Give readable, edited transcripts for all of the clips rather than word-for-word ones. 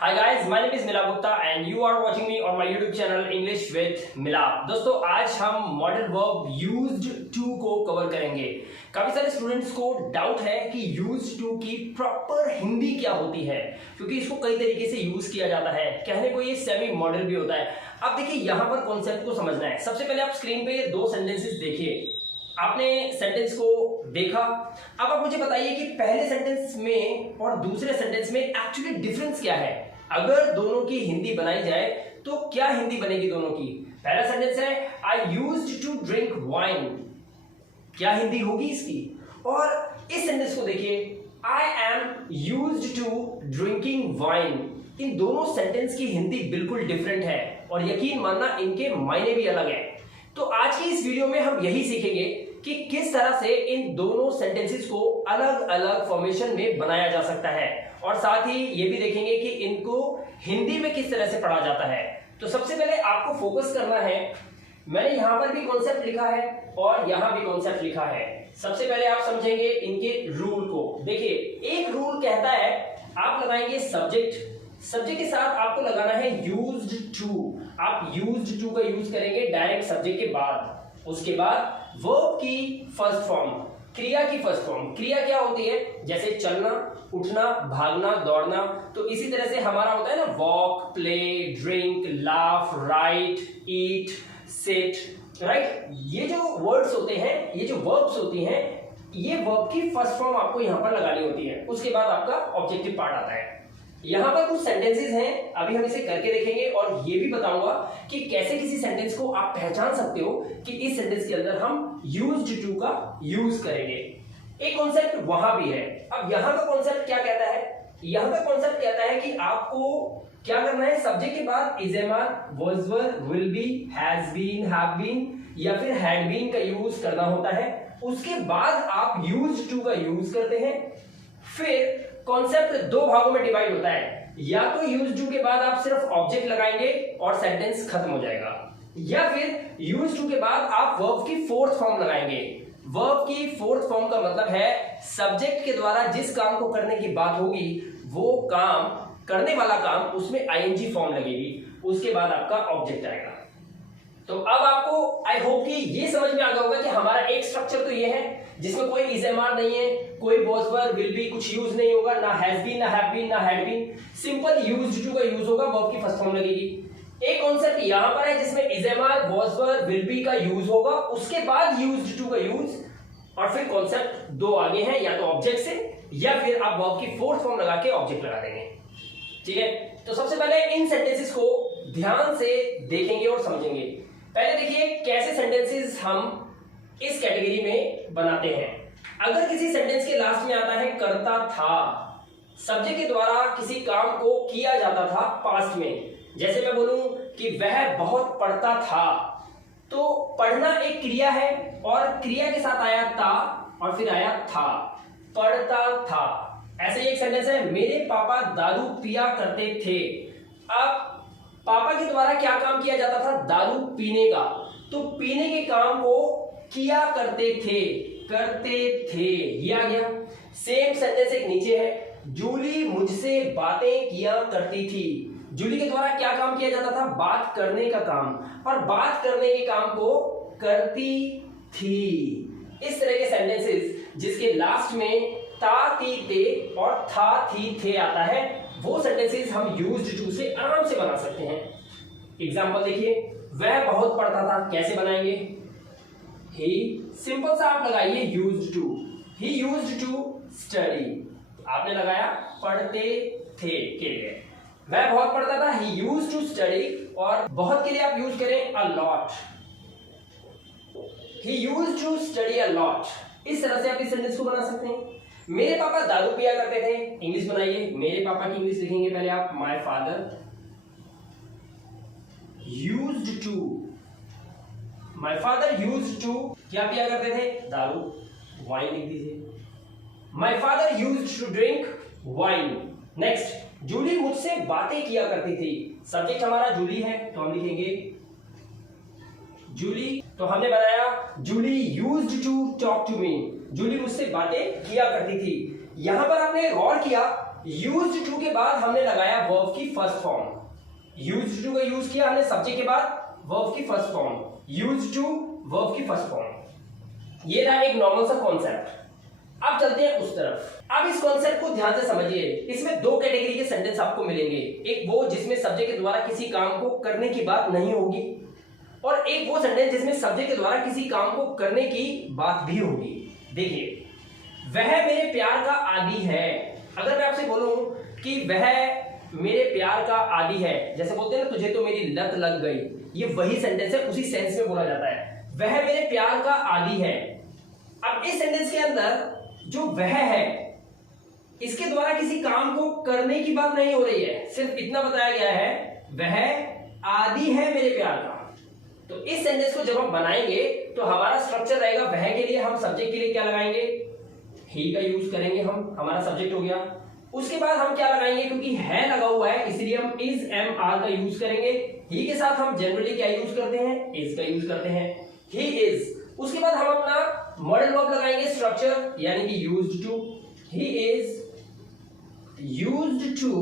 Hi guys, my name is Milab Gupta and you are watching me on my YouTube channel English with Milab। दोस्तों आज हम modal verb used to को cover करेंगे। काफी सारे students को doubt है कि used to की प्रॉपर हिंदी क्या होती है, क्योंकि इसको कई तरीके से यूज किया जाता है। कहने को ये सेमी मॉडल भी होता है। अब देखिए यहाँ पर कॉन्सेप्ट को समझना है। सबसे पहले आप स्क्रीन पे दो सेंटेंसेस देखिए। आपने सेंटेंस को देखा, अब आप मुझे बताइए कि पहले सेंटेंस में और दूसरे सेंटेंस में एक्चुअली डिफरेंस क्या है। अगर दोनों की हिंदी बनाई जाए तो क्या हिंदी बनेगी दोनों की। पहला सेंटेंस है I used to drink wine, क्या हिंदी होगी इसकी। और इस सेंटेंस को देखिए I am used to drinking wine. इन दोनों सेंटेंस की हिंदी बिल्कुल डिफरेंट है और यकीन मानना इनके मायने भी अलग है। तो आज की इस वीडियो में हम यही सीखेंगे कि किस तरह से इन दोनों सेंटेंसेस को अलग अलग फॉर्मेशन में बनाया जा सकता है, और साथ ही ये भी देखेंगे कि इनको हिंदी में किस तरह से पढ़ा जाता है। तो सबसे पहले आपको फोकस करना है। मैंने यहां पर भी कॉन्सेप्ट लिखा है और यहां भी कॉन्सेप्ट लिखा है। सबसे पहले आप समझेंगे इनके रूल को। देखिए एक रूल कहता है आप लगाएंगे सब्जेक्ट, सब्जेक्ट के साथ आपको लगाना है यूज्ड टू। आप यूज्ड टू का यूज करेंगे डायरेक्ट सब्जेक्ट के बाद। उसके बाद वर्ब की फर्स्ट फॉर्म, क्रिया की फर्स्ट फॉर्म। क्रिया क्या होती है, जैसे चलना, उठना, भागना, दौड़ना। तो इसी तरह से हमारा होता है ना walk, play, drink, laugh, write, eat, sit, right. ये जो वर्ड्स होते हैं, ये जो वर्ब्स होती हैं, ये वर्ब की फर्स्ट फॉर्म आपको यहां पर लगानी होती है। उसके बाद आपका ऑब्जेक्टिव पार्ट आता है। यहां पर कुछ सेंटेंसेस हैं, अभी हम इसे करके देखेंगे और ये भी बताऊंगा कि कैसे किसी सेंटेंस को आप पहचान सकते हो कि इस सेंटेंस के अंदर हम यूज्ड टू का यूज करेंगे। एक कॉन्सेप्ट वहां भी है। अब यहां का कॉन्सेप्ट क्या कहता है, यहां का कॉन्सेप्ट कहता है कि आपको क्या करना है, सब्जेक्ट के बाद is am are, was were, will be, has been, have been या फिर हैड बीन का यूज करना होता है। उसके बाद आप यूज्ड टू का यूज करते हैं। फिर कॉन्सेप्ट दो भागों में डिवाइड होता है। या तो यूज्ड टू के बाद आप सिर्फ ऑब्जेक्ट लगाएंगे और सेंटेंस खत्म हो जाएगा, या फिर यूज्ड टू के बाद आप वर्ब की फोर्थ फॉर्म लगाएंगे। वर्ब की फोर्थ फॉर्म का मतलब है सब्जेक्ट के द्वारा जिस काम को करने की बात होगी वो काम, करने वाला काम, उसमें आईएनजी फॉर्म लगेगी। उसके बाद आपका ऑब्जेक्ट आएगा। तो अब आपको आई होप कि ये समझ में आ गया होगा कि हमारा एक स्ट्रक्चर तो ये है जिसमें कोई इज एम आर नहीं है, कोई वॉज वर, विल बी कुछ यूज नहीं होगा, ना हैज बीन, ना हैव बीन, ना had been. Simple used to का यूज होगा, वर्ब की फर्स्ट फॉर्म लगेगी। एक कॉन्सेप्ट यहां पर है जिसमें is am are, was were, will be का यूज होगा, उसके बाद यूज्ड टू का यूज, और फिर कॉन्सेप्ट दो आगे हैं, या तो ऑब्जेक्ट से या फिर आप वर्ब की फोर्थ फॉर्म लगा के ऑब्जेक्ट लगा देंगे। ठीक है, तो सबसे पहले इन सेंटेंसेस को ध्यान से देखेंगे और समझेंगे। पहले देखिए कैसे सेंटेंसेस हम इस कैटेगरी में बनाते हैं। अगर किसी सेंटेंस के लास्ट में आता है करता था, सब्जेक्ट के द्वारा किसी काम को किया जाता था पास्ट में, जैसे मैं बोलूं कि वह बहुत पढ़ता था, तो पढ़ना एक क्रिया है और क्रिया के साथ आया था और फिर आया था, पढ़ता था। ऐसे ही एक सेंटेंस है मेरे पापा दारू पिया करते थे। अब पापा के द्वारा क्या काम किया जाता था, दारू पीने का, तो पीने के काम को किया करते थे, ये आ गया। सेम सेंटेंस एक नीचे है, जूली मुझसे बातें किया करती थी। जूली के द्वारा क्या काम किया जाता था, बात करने का काम, और बात करने के काम को करती थी। इस तरह के सेंटेंसेस जिसके लास्ट में ता, ती, ते और था, थी, थे आता है, वो सेंटेंसेस हम यूज्ड टू से आराम से बना सकते हैं। एग्जांपल देखिए, वह बहुत पढ़ता था, कैसे बनाएंगे, ही, सिंपल सा आप लगाइए used to, he used to study, आपने लगाया पढ़ते थे के लिए। वह बहुत पढ़ता था, ही यूज्ड टू स्टडी, और बहुत के लिए आप यूज करें a lot, he used to study a lot. इस तरह से आप इस सेंटेंस को बना सकते हैं। मेरे पापा दारू पिया करते थे, इंग्लिश बनाइए। मेरे पापा की इंग्लिश लिखेंगे पहले आप, my father used to, my father used to क्या पिया करते थे, दारू, वाइन लिख दीजिए। My father used to drink wine. Next, Julie मुझसे बातें किया करती थी। सब्जेक्ट हमारा जूली है तो हम लिखेंगे जूली, तो हमने बनाया Julie used to talk to me, Julie मुझसे बातें किया करती थी। यहां पर आपने गौर किया यूज्ड टू के बाद हमने लगाया वर्ब की फर्स्ट फॉर्म। यूज्ड टू का यूज किया हमने सब्जेक्ट के बाद वर्ब की first form, used to verb की फर्स्ट फॉर्म। ये रहा एक नॉर्मल सा कॉन्सेप्ट। अब चलते हैं उस तरफ। अब इस कॉन्सेप्ट को ध्यान से समझिए। इसमें दो कैटेगरी के सेंटेंस आपको मिलेंगे, एक वो जिसमें सब्जेक्ट के द्वारा किसी काम को करने की बात नहीं होगी, और एक वो सेंटेंस जिसमें सब्जेक्ट के द्वारा किसी काम को करने की बात भी होगी। देखिए, वह मेरे प्यार का आदी है। अगर मैं आपसे बोलूं कि वह मेरे प्यार का आदी है, जैसे बोलते हैं ना तुझे तो मेरी लत लग गई, ये वही सेंटेंस है, उसी सेंस में बोला जाता है, वह मेरे प्यार का आदी है। अब इस सेंटेंस के अंदर जो वह है, इसके द्वारा किसी काम को करने की बात नहीं हो रही है, सिर्फ इतना बताया गया है वह आदी है मेरे प्यार का। तो इस सेंटेंस को जब हम बनाएंगे तो हमारा स्ट्रक्चर रहेगा, वह के लिए हम सब्जेक्ट के लिए क्या लगाएंगे, ही का यूज करेंगे, हम हमारा सब्जेक्ट हो गया। उसके बाद हम क्या लगाएंगे, क्योंकि है लगा हुआ है इसलिए हम इज एम आर का यूज करेंगे। ही के साथ हम जनरली क्या यूज करते हैं, इज का यूज करते हैं, ही इज। उसके बाद हम अपना मॉडल वर्ब लगाएंगे स्ट्रक्चर, यानी कि used to, he is used to.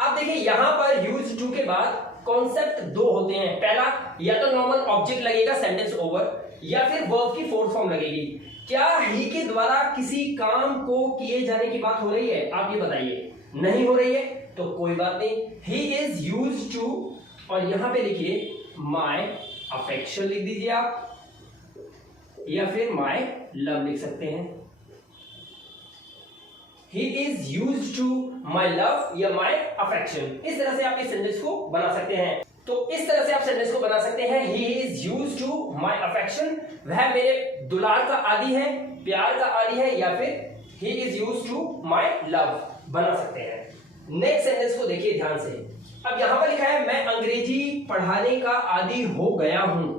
अब देखिए यहां पर यूज्ड टू के बाद कॉन्सेप्ट दो होते हैं। पहला, या तो नॉर्मल ऑब्जेक्ट लगेगा सेंटेंस ओवर, या फिर वर्ब की फोर्थ फॉर्म लगेगी। क्या ही के द्वारा किसी काम को किए जाने की बात हो रही है, आप ये बताइए। नहीं हो रही है तो कोई बात नहीं, ही इज यूज्ड टू, और यहां पे लिखिए माय अफेक्शन लिख दीजिए आप, या फिर माय लव लिख सकते हैं। He is used to my love या my affection। इस तरह से आप इस सेंटेंस को बना सकते हैं। तो इस तरह से आप सेंटेंस को बना सकते हैं, He is used to my affection, वह मेरे दुलार का आदी है, प्यार का आदी है, या फिर He is used to my love बना सकते हैं। नेक्स्ट सेंटेंस को देखिए ध्यान से। अब यहां पर लिखा है मैं अंग्रेजी पढ़ाने का आदी हो गया हूं।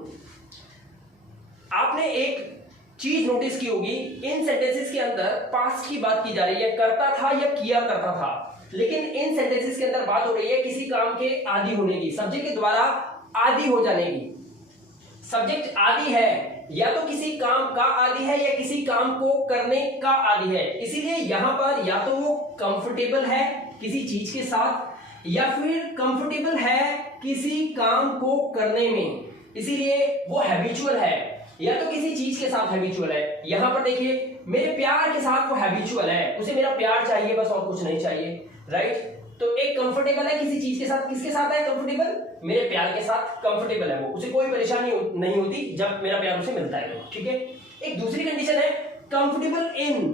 आपने एक चीज नोटिस की होगी, इन सेंटेंसेस के अंदर पास्ट की बात की जा रही है, करता था या किया करता था, लेकिन इन सेंटेंसेस के अंदर बात हो रही है किसी काम के आदी होने की, सब्जेक्ट के द्वारा आदी हो जाने की। सब्जेक्ट आदी है, या तो किसी काम का आदी है या किसी काम को करने का आदी है, इसीलिए यहां पर या तो वो कंफर्टेबल है किसी चीज के साथ, या फिर कंफर्टेबल है किसी काम को करने में, इसीलिए वो हैबिचुअल है, या तो किसी चीज के साथ हैबिचुअल है। यहां पर देखिए मेरे प्यार के साथ वो हैबिचुअल है, उसे मेरा प्यार चाहिए बस, और कुछ नहीं चाहिए, राइट। तो एक कंफर्टेबल है किसी चीज के साथ, किसके साथ है कंफर्टेबल, मेरे प्यार के साथ कंफर्टेबल है वो, उसे कोई परेशानी नहीं होती जब मेरा प्यार उसे मिलता है, ठीक है। एक दूसरी कंडीशन है कंफर्टेबल इन।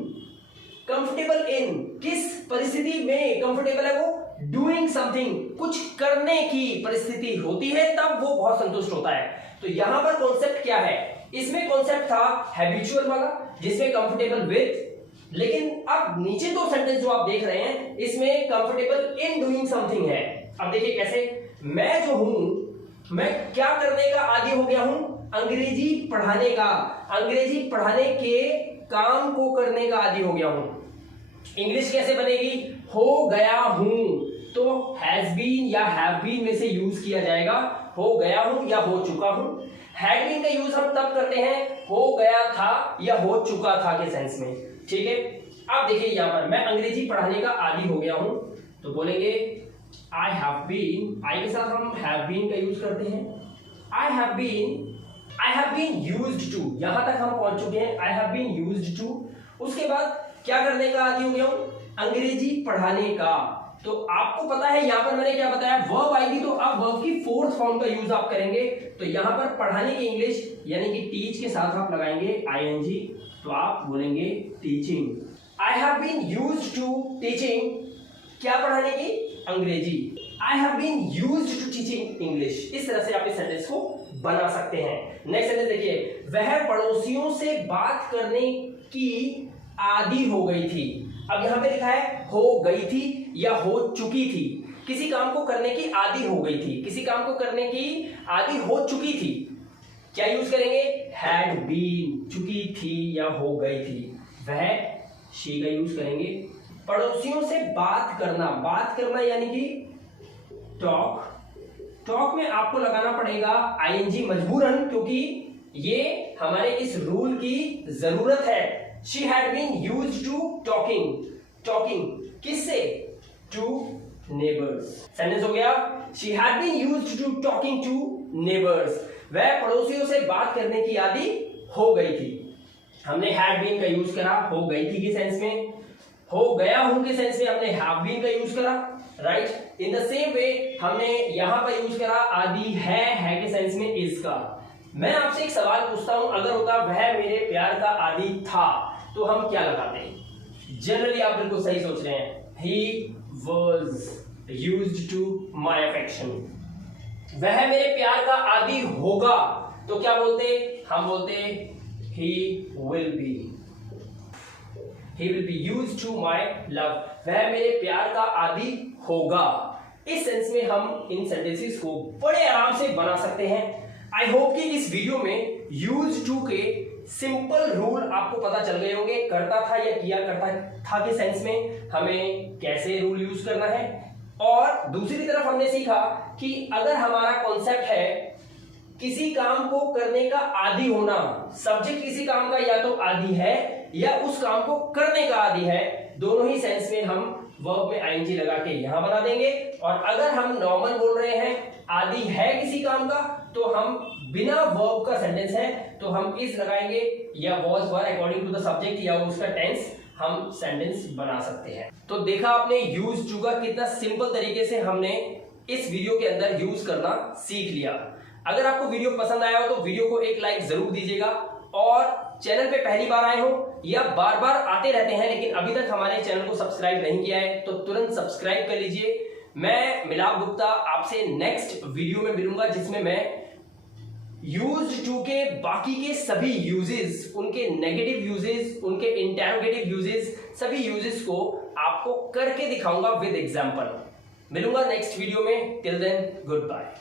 कंफर्टेबल इन किस परिस्थिति में कंफर्टेबल है वो, डूइंग समथिंग, कुछ करने की परिस्थिति होती है तब वो बहुत संतुष्ट होता है। तो यहां पर कॉन्सेप्ट क्या है, इसमें कॉन्सेप्ट था हैबिचुअल वाला जिसमें कंफर्टेबल विद, लेकिन अब नीचे दो सेंटेंस जो आप देख रहे हैं इसमें कंफर्टेबल इन डूइंग समथिंग है। अब देखिए कैसे, मैं जो हूं मैं क्या करने का आदी हो गया हूं, अंग्रेजी पढ़ाने का, अंग्रेजी पढ़ाने के काम को करने का आदी हो गया हूं। इंग्लिश कैसे बनेगी, हो गया हूं, तो हैज बीन या हैव बीन में से यूज किया जाएगा, हो गया हूं या हो चुका हूं। हैड बीन का यूज हम तब करते हैं हो गया था या हो चुका था के सेंस में, ठीक है। अब देखिए यहां पर मैं अंग्रेजी पढ़ाने का आदी हो गया हूं, तो बोलेंगे आई हैव बीन, आई के साथ हम हैव बीन का यूज करते हैं, I have been used to, यहां तक हम पहुंच चुके हैं, I have been used to. उसके बाद क्या करने का आदी हो गया हूं, अंग्रेजी पढ़ाने का। तो आपको पता है यहां पर मैंने क्या बताया, वर्ब आएगी तो अब वर्ब की फोर्थ फॉर्म का यूज आप करेंगे। तो यहां पर पढ़ाने की इंग्लिश यानी कि टीच के साथ आप लगाएंगे आईएनजी, तो आप बोलेंगे teaching. I have been used to teaching, क्या पढ़ाने की, Angrezi. I have been used to teaching English. इस तरह से आप इस सेंटेंस को बना सकते हैं। नेक्स्ट सेंटेंस देखिए, वह पड़ोसियों से बात करने की आदी हो गई थी। अब यहां पे लिखा है हो गई थी या हो चुकी थी, किसी काम को करने की आदी हो गई थी, किसी काम को करने की आदी हो चुकी थी, क्या यूज करेंगे, हैड बीन, चुकी थी या हो गई थी, वह शी का यूज करेंगे। पड़ोसियों से बात करना यानी कि टॉक, टॉक में आपको लगाना पड़ेगा आईएनजी मजबूरन, क्योंकि ये हमारे इस रूल की जरूरत है। She had been used to talking, किससे, to नेबर्स। सेंटेंस हो गया, she had been used to talking to neighbours. वह पड़ोसियों से बात करने की आदी हो गई थी। हमने हैड बीन का यूज करा हो गई थी के सेंस में, हो गया हूं के सेंस में हमने हैव बीन का यूज करा, right. In the same way हमने यहां पर यूज करा आदि है के सेंस में इज का। मैं आपसे एक सवाल पूछता हूं, अगर होता वह मेरे प्यार का आदि था तो हम क्या लगाते हैं? जनरली आप बिल्कुल सही सोच रहे हैं, he was used to my affection। वह मेरे प्यार का आदि होगा तो क्या बोलते? हम बोलते he will be used to my love। वह मेरे प्यार का आदि होगा। इस सेंस में हम इन सेंटेंसेस को बड़े आराम से बना सकते हैं। आई होप कि इस वीडियो में यूज टू के सिंपल रूल आपको पता चल गए होंगे। करता था या किया करता था के सेंस में हमें कैसे रूल यूज करना है, और दूसरी तरफ हमने सीखा कि अगर हमारा कॉन्सेप्ट है किसी काम को करने का आदी होना, सब्जेक्ट किसी काम का या तो आदी है या उस काम को करने का आदी है, दोनों ही सेंस में हम वर्ब में आईएनजी लगा के यहां बना देंगे। और अगर हम नॉर्मल बोल रहे हैं आदि है किसी काम का, तो हम बिना वर्ब का सेंटेंस है तो हम इस लगाएंगे या was were according to the subject या उसका टेंस हम सेंटेंस बना सकते हैं। तो देखा आपने यूज टू का कितना सिंपल तरीके से हमने इस वीडियो के अंदर यूज करना सीख लिया। अगर आपको वीडियो पसंद आया हो तो वीडियो को एक लाइक जरूर दीजिएगा, और चैनल पे पहली बार आए हो या बार बार आते रहते हैं लेकिन अभी तक हमारे चैनल को सब्सक्राइब नहीं किया है तो तुरंत सब्सक्राइब कर लीजिए। मैं मिलाप गुप्ता आपसे नेक्स्ट वीडियो में मिलूंगा जिसमें मैं यूज्ड टू के बाकी के सभी यूजेस, उनके नेगेटिव यूजेस, उनके इंटरोगेटिव यूजेस, सभी यूजेस को आपको करके दिखाऊंगा विद एग्जांपल। मिलूंगा नेक्स्ट वीडियो में। Till then good bye.